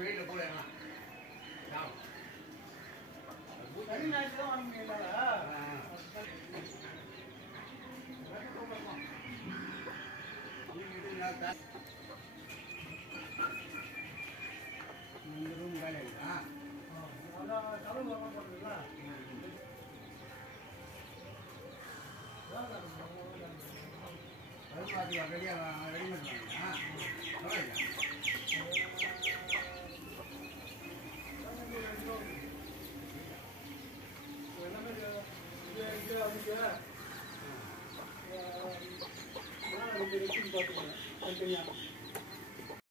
வெயில போடலாம் சனி ஞாயிற்று தான் வாங்க முடியல ரூம் வேலை இருக்கா அதான் கலந்து வாங்க போடுறீங்களா அது பார்த்துக்கா ரெடியாக ரெடிமேட் பண்ணுங்களா எல்லாமே இது அதுக்கு பார்த்துக்கோங்க தனித்தனியாக